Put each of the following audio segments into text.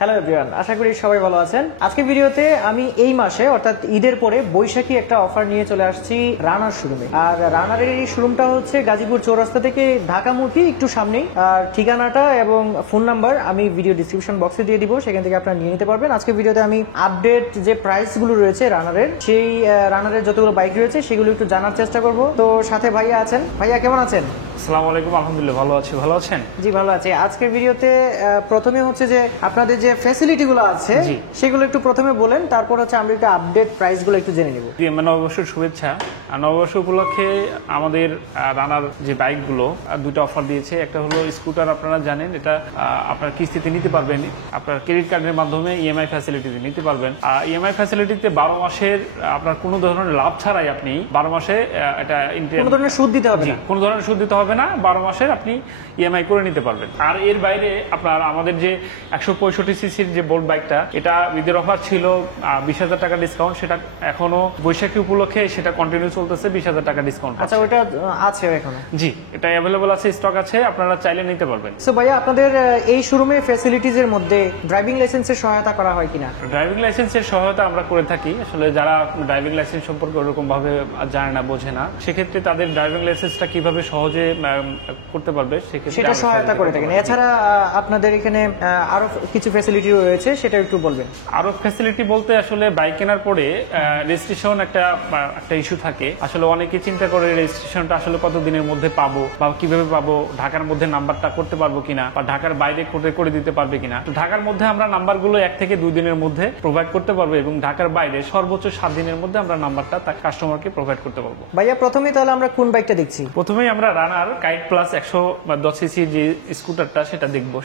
Hello everyone, আশা করি সবাই ভালো আছেন। আজকে ভিডিওতে আমি এই মাসে অর্থাৎ ঈদের পরে বৈশাখী একটা অফার নিয়ে চলে আসছি রানার শোরুমে। আর রানারের এই শোরুমটা হচ্ছে গাজীপুর চৌরাস্তা থেকে ঢাকামুখী একটু সামনেই। আর ঠিকানাটা এবং ফোন নাম্বার আমি ভিডিও ডিসক্রিপশন বক্সে দিয়ে দিব, সেখান থেকে আপনারা নিয়ে নিতে পারবেন। আজকে ভিডিওতে আমি আপডেট যে প্রাইসগুলো রয়েছে রানারের, সেই রানারের যতগুলো বাইক রয়েছে সেগুলো একটু জানার চেষ্টা করব। তো সাথে ভাইয়া আছেন। ভাইয়া কেমন আছেন? আসসালামু আলাইকুম। আলহামদুলিল্লাহ ভালো আছি। ভালো আছেন? জি ভালো আছি। আজকের ভিডিওতে প্রথমে হচ্ছে যে আপনাদের যে ফ্যাসিলিটিগুলো আছে সেগুলো একটু প্রথমে বলেন, তারপর হচ্ছে আমরা একটু আপডেট প্রাইসগুলো একটু জেনে নেব। নববর্ষের শুভেচ্ছা। নববর্ষ উপলক্ষে আমাদের রানার যে বাইকগুলো দুটো অফার দিয়েছে। একটা হলো স্কুটার, আপনারা জানেন এটা আপনার কিস্তিতে নিতে পারবেন, আপনার ক্রেডিট কার্ডের মাধ্যমে ইএমআই ফ্যাসিলিটিতে নিতে পারবেন। আর ইএমআই ফ্যাসিলিটিতে 12 মাসের আপনার কোনো ধরনের লাভ ছাড়াই আপনি 12 মাসে এটা কোনো ধরনের সুদ দিতে হবে না, কোনো ধরনের সুদ দিতে হবে না, 12 মাসের আপনি ইএমআই করে নিতে পারবেন। আর এর বাইরে আপনার আমাদের যে 165 সিসির যে বোল্ট বাইকটা, এটা ঈদের অফার ছিল 20,000 টাকা ডিসকাউন্ট, সেটা এখনো বৈশাখী উপলক্ষে সেটা কন্টিনিউ চলতেছে, 20,000 টাকা ডিসকাউন্ট। আচ্ছা, ওটা আছে এখনো? জি, এটা অ্যাভেলেবল আছে, স্টক আছে, আপনারা চাইলে নিতে পারবেন। সো ভাইয়া, আপনাদের এই শোরুমে ফ্যাসিলিটিজের মধ্যে ড্রাইভিং লাইসেন্সের সহায়তা করা হয় কিনা? ড্রাইভিং লাইসেন্সের সহায়তা আমরা করে থাকি। আসলে যারা ড্রাইভিং লাইসেন্স সম্পর্কে ওরকম ভাবে জানে না, বোঝে না, সেক্ষেত্রে তাদের ড্রাইভিং লাইসেন্সটা কিভাবে সহজে করতে পারবে সেটা সহায়তা করে থাকেন। এছাড়া আপনাদের এখানে আরো কিছু ফ্যাসিলিটি রয়েছে, সেটা একটু বলবেন। আরো ফ্যাসিলিটি বলতে আসলে বাইক কেনার পরে রেজিস্ট্রেশন একটা ইস্যু থাকে। আসলে অনেকে চিন্তা করে রেজিস্ট্রেশনটা আসলে কত দিনের মধ্যে পাবো বা কিভাবে পাবো, ঢাকার মধ্যে নাম্বারটা করতে পারবো কিনা বা ঢাকার বাইরে করে দিতে পারবে কিনা। তো ঢাকার মধ্যে আমরা নাম্বারগুলো 1 থেকে 2 দিনের মধ্যে প্রোভাইড করতে পারবো এবং ঢাকার বাইরে সর্বোচ্চ 7 দিনের মধ্যে আমরা নাম্বারটা তার কাস্টমারকে প্রোভাইড করতে পারবো। ভাইয়া, প্রথমেই তাহলে আমরা কোন বাইকটা দেখছি? প্রথমেই আমরা রানার কাইট প্লাস 110 সিসি যে স্কুটারটা সেটা দেখবো।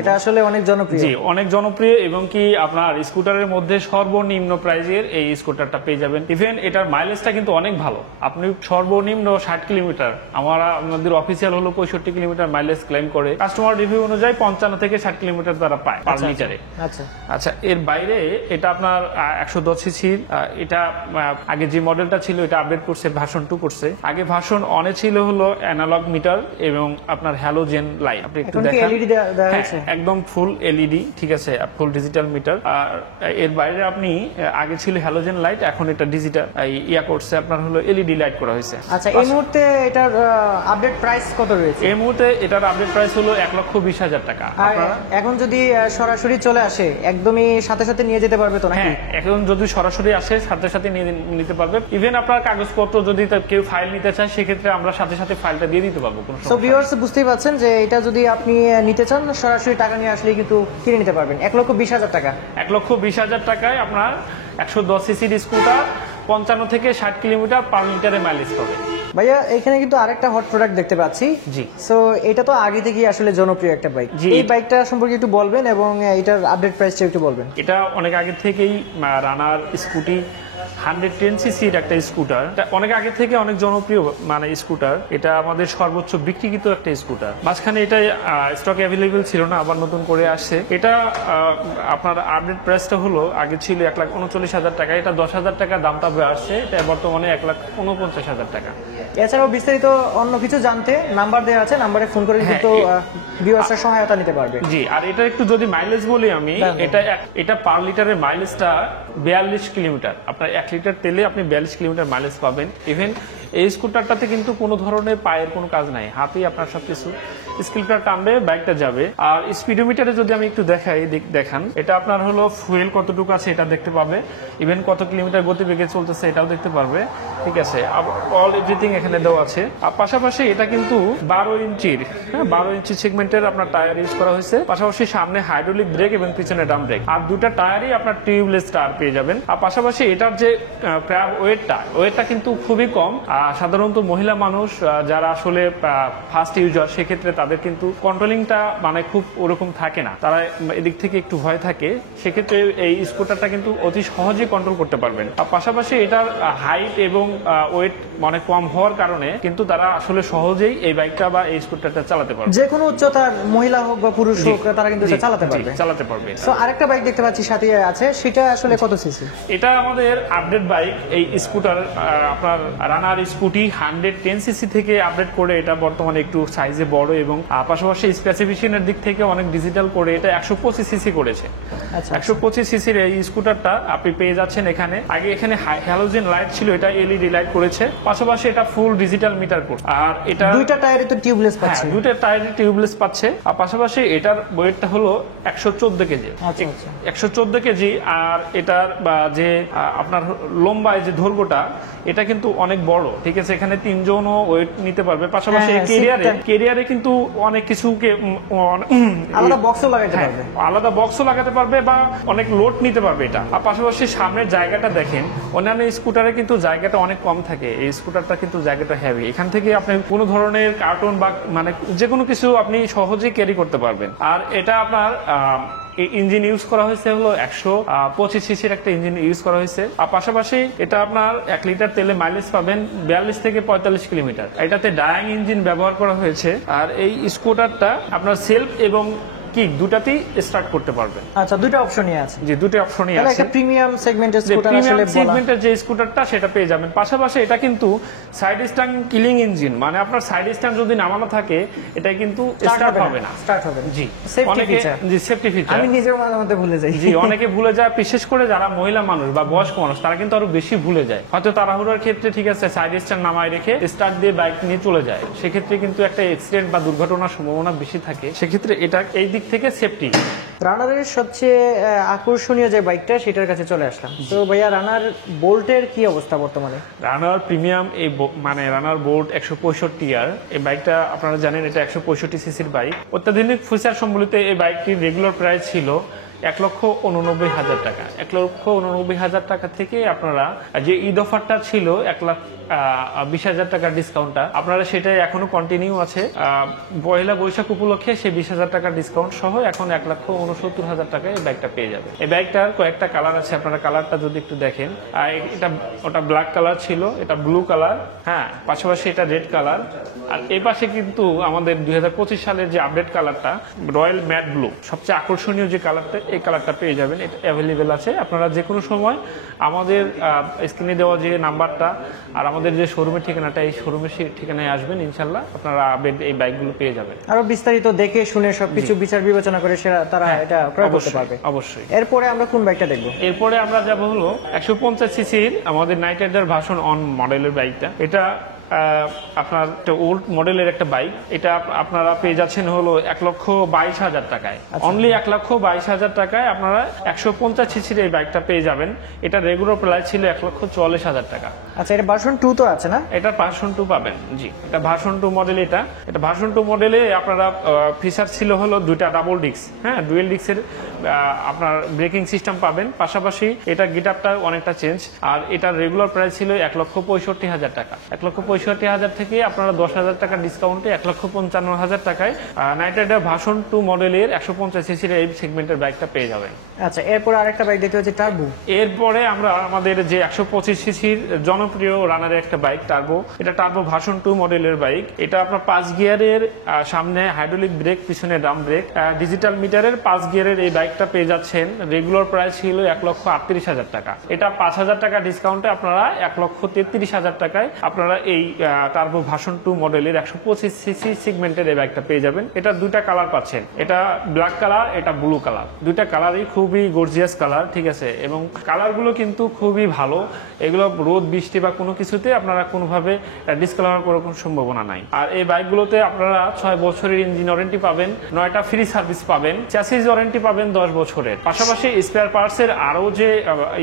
এটা আসলে অনেক জনপ্রিয়। জি, অনেক জনপ্রিয় এবং কি আপনার স্কুটারের মধ্যে সর্বনিম্ন প্রাইজের এই স্কুটারটা পেয়ে যাবেন। ইভেন এটার মাইলেজটা কিন্তু অনেক ভালো। আপনি সর্বনিম্ন 60 কিলোমিটার, আমাদের অফিসিয়াল হলো 65 কিলোমিটার মাইলেজ ক্লেম করে। কাস্টমার রিভিউ অনুযায়ী 55 থেকে 60 কিলোমিটার তারা পায় পার লিটারে। আচ্ছা, এর বাইরে এটা আপনার 110 সিসির, এটা আগে যে মডেলটা ছিল এটা আপডেট করছে, ভার্সন 2 করছে। আগে ভার্সন 1 এ ছিল হলো অ্যানালগ মিটার এবং আপনার হ্যালোজেন লাইট। আপনি একটু দেখেন, একদম ফুল এলইডি, ঠিক আছে, ফুল ডিজিটাল মিটার। আর এর বাইরে আপনি আগে ছিল হ্যালোজেন লাইট, এখন এটা ডিজিটাল করছে, আপনার হলো এলইডি লাইট করা হয়েছে। আচ্ছা, এই মুহূর্তে এটার আপডেট প্রাইস কত রয়েছে? এই মুহূর্তে এটার আপডেট প্রাইস হলো 1,20,000 টাকা। এখন যদি সরাসরি চলে আসে একদমই সাথে সাথে নিয়ে যেতে পারবে তো নাকি? হ্যাঁ, এখন যদি সরাসরি আসে সাথে সাথে নিয়ে নিতে পারবে। ইভেন আপনার কাগজপত্র যদি কেউ ফাইল নিতে চায়, সেক্ষেত্রে আমরা সাথে সাথে ফাইলটা দিয়ে দিতে পারবো। সো ভিউয়ার্স, বুঝতেই পারছেন যে এটা যদি আপনি নিতে চান, সরাসরি টাকা নিয়ে আসলে কিন্তু কিনে নিতে পারবেন 1,20,000 টাকা। 1,20,000 টাকায় আপনার 110 সিসির স্কুটার 55 থেকে 60 কিলোমিটার পার লিটারে মাইলেজ পাবে। ভাইয়া, এখানে কিন্তু আরেকটা হট প্রোডাক্ট দেখতে পাচ্ছি। জি, সো এটা তো আগে থেকেই আসলে জনপ্রিয় একটা বাইক। এই বাইকটা সম্পর্কে একটু বলবেন এবং এটার আপডেট প্রাইসটা একটু বলবেন। এটা অনেক আগে থেকেই রানার স্কুটি 110 সিসির একটা স্কুটার, অনেক আগে থেকে অনেক জনপ্রিয় স্কুটার। এটা আমাদের সর্বোচ্চ বিক্রিকৃত একটা স্কুটার। মাঝখানে এটা স্টক অ্যাভেলেবেল ছিল না, আবার নতুন করে আসছে। এটা আপনার আপডেট প্রাইসটা হলো আগে ছিল 1,39,000 টাকা, এটা 10,000 টাকা দামটা আসছে, এটা বর্তমানে 1,49,000 টাকা। এছাড়াও বিস্তারিত অন্য কিছু জানতে নাম্বার দেওয়া আছে, নাম্বারে ফোন করে কিন্তু ভিউয়ার্সরা সহায়তা নিতে পারবে। জি, আর এটা একটু যদি মাইলেজ বলি আমি, এটা পার লিটারের মাইলেজটা 42 কিলোমিটার। আপনার 1 লিটার তেলে আপনি 42 কিলোমিটার মাইলেজ পাবেন। ইভেন এই স্কুটারটাতে কিন্তু কোনো ধরনের পায়ের কোনো কাজ নাই, হাতেই আপনার সবকিছু স্কিলটা টানবে, বাইকটা যাবে। আর স্পিডোমিটারে যদি আমি একটু দেখান, এটা আপনার হলো ফুয়েল কতটুকু আছে এটা দেখতে পাবে, ইভেন কত কিলোমিটার গতিবেগে চলতেছে এটাও দেখতে পারবে, ঠিক আছে। অল এভরিথিং এখানে দেওয়া আছে। আর পাশাপাশি এটা কিন্তু 12 ইঞ্চির 12 ইঞ্চি সেগমেন্টের আপনার টায়ার ইউজ করা হয়েছে। পাশাপাশি সামনে হাইড্রোলিক ব্রেক এবং পিছনে ড্রাম ব্রেক, আর দুটা টায়ারই আপনার টিউবলেস টায়ার পেয়ে যাবেন। আর পাশাপাশি এটার যে ওয়েটটা কিন্তু খুবই কম। সাধারণত মহিলা মানুষ যারা আসলে ফার্স্ট ইউজার, সেক্ষেত্রে তাদের কিন্তু কন্ট্রোলিংটা খুব ওরকম থাকে না, তারা এদিক থেকে একটু ভয় থাকে। সেক্ষেত্রে এই স্কুটারটা কিন্তু অতি সহজেই কন্ট্রোল করতে পারবেন। আর পাশাপাশি এটার হাইট এবং ওয়েট কম হওয়ার কারণে কিন্তু তারা আসলে সহজেই এই বাইকটা বা এই স্কুটারটা চালাতে পারবে। যে কোনো উচ্চতার মহিলা হোক বা পুরুষ হোক, তারা কিন্তু চালাতে পারবে। সো আরেকটা বাইক দেখতে পাচ্ছি সাথে আছে, সেটা আসলে কত সিসি? এটা আমাদের আপডেট বাইক, এই স্কুটার আপনার রানার স্কুটি 110 সিসি থেকে আপডেট করে এটা বর্তমানে একটু সাইজে বড় এবং পাশাপাশি স্পেসিফিকেশনের দিক থেকে অনেক ডিজিটাল করে এটা 125 সিসি করেছে। আচ্ছা 125 সিসির এই স্কুটারটা আপনি পেয়ে যাচ্ছেন এখানে। আগে এখানে হ্যালোজেন লাইট ছিল, এটা এলইডি লাইট করেছে, পাশাপাশি এটা ফুল ডিজিটাল মিটার করছে। আর এটা দুইটা টায়ারে তো টিউবলেস পাচ্ছে। দুইটা টায়ারে টিউবলেস পাচ্ছে। আর পাশাপাশি এটার ওয়েটটা হলো 114 কেজি। আচ্ছা আচ্ছা 114 কেজি। আর এটার যে আপনার লম্বায় যে দৈর্ঘ্যটা এটা কিন্তু অনেক বড়, ঠিক আছে। এখানে 3 জনও ওয়েট নিতে পারবে। পাশাপাশি কেরিয়ারে কিন্তু অনেক কিছুকে আলাদা বক্সও লাগাতে পারবে, আলাদা বক্সও লাগাতে পারবে বা অনেক লোড নিতে পারবে এটা। আর পাশাপাশি সামনের জায়গাটা দেখেন, অন্যান্য স্কুটারে কিন্তু জায়গাটা অনেক কম থাকে, এই স্কুটারটা কিন্তু জায়গাটা হেভি। এখান থেকে আপনি কোনো ধরনের কার্টুন বা মানে যে কোনো কিছু আপনি সহজেই ক্যারি করতে পারবেন। আর এটা আপনার ইঞ্জিন ইউজ করা হয়েছে হলো 125 সিসির একটা ইঞ্জিন ইউজ করা হয়েছে। আর পাশাপাশি এটা আপনার 1 লিটার তেলে মাইলেজ পাবেন 42 থেকে 45 কিলোমিটার। এটাতে ডায়াং ইঞ্জিন ব্যবহার করা হয়েছে। আর এই স্কুটারটা আপনার সেলফ এবং কিক দুটাতেই স্টার্ট করতে পারবেন। আচ্ছা দুটো অপশনই আছে। জি দুটো অপশনই তাহলে আছে। একটা প্রিমিয়াম সেগমেন্টের স্কুটার আসলে বলা। সেগমেন্টের যে স্কুটারটা সেটা পেয়ে যাবেন। পাশাপাশি এটা কিন্তু সাইড স্ট্যান্ড কিলিং ইঞ্জিন, মানে আপনার সাইড স্ট্যান্ড যদি নামানো থাকে এটা কিন্তু স্টার্ট হবে না। স্টার্ট হবে না। জি সেফটি অনেকে ফিচার। জি সেফটি ফিচার আমি নিজের মাঝে মধ্যে ভুলে যাই। জি অনেকে ভুলে যায়, বিশেষ করে যারা মহিলা মানুষ বা বয়স্ক মানুষ তারা কিন্তু আরো বেশি ভুলে যায়। হয়তো তাড়াহুড়োর ক্ষেত্রে ঠিক আছে সাইড স্ট্যান্ড নামায় রেখে স্টার্ট দিয়ে বাইক নিয়ে চলে যায়, সেক্ষেত্রে কিন্তু একটা অ্যাক্সিডেন্ট বা দুর্ঘটনার সম্ভাবনা বেশি থাকে। সেক্ষেত্রে এটা এই দিক থেকে সেফটি। রানারের সবচেয়ে আকর্ষণীয় যে বাইকটা সেটার কাছে চলে আসলাম। তো ভাইয়া রানার বোল্টের কি অবস্থা বর্তমানে? রানার প্রিমিয়াম এই মানে রানার বোল্ট 165 আর এই বাইকটা আপনারা জানেন এটা 165 সিসির বাইক। অত্যাধুনিক ফিচার সম্বলিত এই বাইকটির রেগুলার প্রাইস ছিল 1,89,000 টাকা। 1,89,000 টাকা থেকে আপনারা যে ঈদ অফারটা ছিল 1,20,000 টাকার ডিসকাউন্টটা আপনারা সেটাই এখনো কন্টিনিউ আছে। পয়লা বৈশাখ উপলক্ষে সেই 20,000 টাকার ডিসকাউন্ট সহ এখন 1,69,000 টাকায় এই বাইকটা পেয়ে যাবে। এই বাইকটার কয়েকটা কালার আছে, আপনারা কালারটা যদি একটু দেখেন, এটা ওটা ব্ল্যাক কালার ছিল, এটা ব্লু কালার, হ্যাঁ পাশাপাশি এটা রেড কালার। আর এই পাশে কিন্তু আমাদের 2025 সালের যে আপডেট কালারটা রয়্যাল ম্যাট ব্লু, সবচেয়ে আকর্ষণীয় যে কালারটা, এই কালারটা পেয়ে যাবেন। এটা অ্যাভেলেবেল আছে। আপনারা যে কোনো সময় আমাদের স্ক্রিনে দেওয়া যে নাম্বারটা আর আমাদের যে শোরুমের ঠিকানাটা, এই শোরুমের ঠিকানায় আসবেন, ইনশাল্লাহ আপনারা এই বাইকগুলো পেয়ে যাবেন। আরো বিস্তারিত দেখে শুনে সবকিছু বিচার বিবেচনা করে তারা এটা ক্রয় করতে পারবে। অবশ্যই। এরপরে আমরা কোন বাইকটা দেখবো? এরপরে আমরা যাবো হলো 150 সিসির আমাদের নাইট রাইডার ভার্সন অন মডেলের বাইকটা। এটা আপনার একটা ওল্ড মডেলের একটা বাইক। এটা আপনারা পেয়ে যাচ্ছেন হলো 1,22,000 টাকায়। অনলি 1,22,000 টাকায় আপনারা 150 সিসির এই বাইকটা পেয়ে যাবেন। এটা রেগুলার প্রাইস ছিল 1,44,000 টাকা। আচ্ছা এটা ভার্সন 2 তো আছে না? এটা ভার্সন 2 পাবেন। জি এটা ভার্সন 2 মডেল। এটা ভার্সন 2 মডেলে আপনারা ফিচার ছিল হলো দুইটা ডাবল ডিস্ক, হ্যাঁ ডুয়েল ডিস্কের আপনার ব্রেকিং সিস্টেম পাবেন। পাশাপাশি এটা গিটারটা অনেকটা চেঞ্জ। আর এটার রেগুলার প্রাইস ছিল 1,65,000 টাকা। 1,65,000 থেকে আপনারা 10,000 টাকা ডিসকাউন্টে 1,55,000 টাকায় নাইট রাইডার ভার্সন 2 মডেলের 150 সিসির এই সেগমেন্টের বাইকটা পেয়ে যাবেন। আচ্ছা এরপর আরেকটা বাইক দেখতে হচ্ছে টার্বো। এরপরে আমরা আমাদের যে 125 সিসির জনপ্রিয় রানারের একটা বাইক টার্বো, এটা টার্বো ভার্সন 2 মডেলের বাইক। এটা আপনার 5 গিয়ারের, সামনে হাইড্রোলিক ব্রেক, পিছনে ড্রাম ব্রেক, ডিজিটাল মিটারের 5 গিয়ারের এই বাইকটা পেয়ে যাচ্ছেন। রেগুলার প্রাইস ছিল 1,38,000 টাকা। এটা 5,000 টাকা ডিসকাউন্টে আপনারা 1,33,000 টাকায় আপনারা এই টার্বো ভার্সন 2 মডেলের 125 সিসি সেগমেন্টের এই বাইকটা পেয়ে যাবেন। এটা দুইটা কালার পাচ্ছেন, এটা ব্ল্যাক কালার, এটা ব্লু কালার। দুইটা কালারই খুবই গর্জিয়াস কালার, ঠিক আছে। এবং কালারগুলো কিন্তু খুবই ভালো। এগুলো রোদ বৃষ্টি বা কোনো কিছুতে আপনারা কোনোভাবে ডিসকালার করার কোনো সম্ভাবনা নাই। আর এই বাইকগুলোতে আপনারা 6 বছরের ইঞ্জিন ওয়ারেন্টি পাবেন, 9টা ফ্রি সার্ভিস পাবেন, চ্যাসিস ওয়ারেন্টি পাবেন 10 বছরের। পাশাপাশি স্পেয়ার পার্টসের আরো যে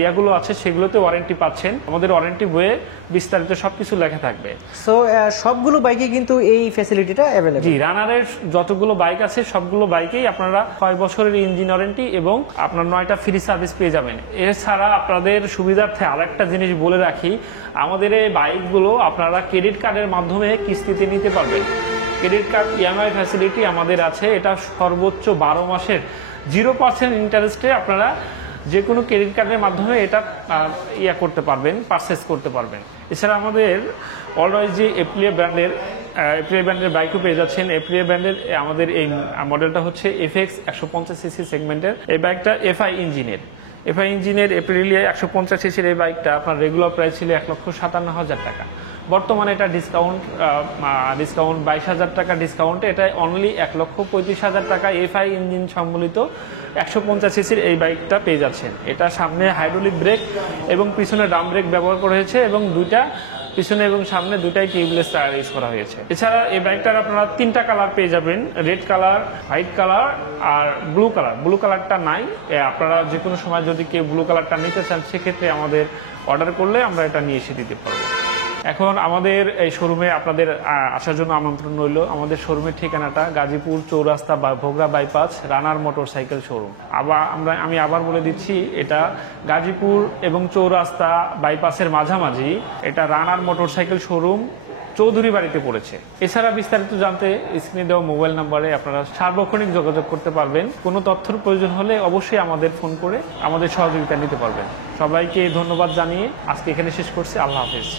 ইয়াগুলো আছে সেগুলোতে ওয়ারেন্টি পাচ্ছেন। আমাদের ওয়ারেন্টি বইয়ে বিস্তারিত সবকিছু লেখা থাকবে। সো সবগুলো বাইকে কিন্তু এই ফ্যাসিলিটিটা अवेलेबल। জি রানারের যতগুলো বাইক আছে সবগুলো বাইকেই আপনারা 6 বছরের ইঞ্জিন ওয়ারেন্টি এবং আপনার 9টা ফ্রি সার্ভিস পেয়ে যাবেন। এছাড়া আপনাদের সুবিধার্থে আরেকটা জিনিস বলে রাখি, আমাদের এই বাইকগুলো আপনারা ক্রেডিট কার্ডের মাধ্যমে কিস্তিতে নিতে পারবেন। ক্রেডিট কার্ড ইএমআই ফ্যাসিলিটি আমাদের আছে। এটা সর্বোচ্চ 12 মাসের 0% ইন্টারেস্টে আপনারা যে কোনো ক্রেডিট কার্ডের মাধ্যমে এটা করতে পারবেন, পারচেস করতে পারবেন। এছাড়া আমাদের অলওয়েজ যে এপ্রিলিয়া ব্র্যান্ডের বাইকও পেয়ে যাচ্ছেন। এপ্রিলিয়া ব্র্যান্ডের আমাদের এই মডেলটা হচ্ছে FX 150 সিসি সেগমেন্টের। এই বাইকটা এফআই ইঞ্জিনের এপ্রিলিয়া 150 সিসির এই বাইকটা আপনার রেগুলার প্রাইস ছিল 1,57,000 টাকা। বর্তমানে এটা ডিসকাউন্ট 22,000 টাকা ডিসকাউন্টে এটা অনলি 1,35,000 টাকা এফআই ইঞ্জিন সম্বলিত 150 সিসির এই বাইকটা পেয়ে যাচ্ছেন। এটা সামনে হাইড্রোলিক ব্রেক এবং পিছনে ড্রাম ব্রেক ব্যবহার করা হয়েছে এবং দুইটা পিছনে এবং সামনে দুটাই টিউবলেস টায়ার ইউজ করা হয়েছে। এছাড়া এই বাইকটার আপনারা 3টা কালার পেয়ে যাবেন, রেড কালার, হোয়াইট কালার আর ব্লু কালার। ব্লু কালারটা নাই, আপনারা যে কোনো সময় যদি কেউ ব্লু কালারটা নিতে চান সেক্ষেত্রে আমাদের অর্ডার করলে আমরা এটা নিয়ে এসে দিতে পারবো। এখন আমাদের এই শোরুমে আপনাদের আসার জন্য আমন্ত্রণ রইল। আমাদের শোরুমের ঠিকানাটা গাজীপুর চৌরাস্তা বা ভোগড়া বাইপাস, রানার মোটরসাইকেল শোরুম। আমি আবার বলে দিচ্ছি, এটা গাজীপুর এবং চৌরাস্তা বাইপাসের মাঝামাঝি, এটা রানার মোটরসাইকেল শোরুম, চৌধুরী বাড়িতে পড়েছে। এছাড়া বিস্তারিত জানতে স্ক্রিনে দেওয়া মোবাইল নাম্বারে আপনারা সার্বক্ষণিক যোগাযোগ করতে পারবেন। কোনো তথ্যের প্রয়োজন হলে অবশ্যই আমাদের ফোন করে আমাদের সহযোগিতা নিতে পারবেন। সবাইকে ধন্যবাদ জানিয়ে আজকে এখানে শেষ করছি। আল্লাহ হাফেজ।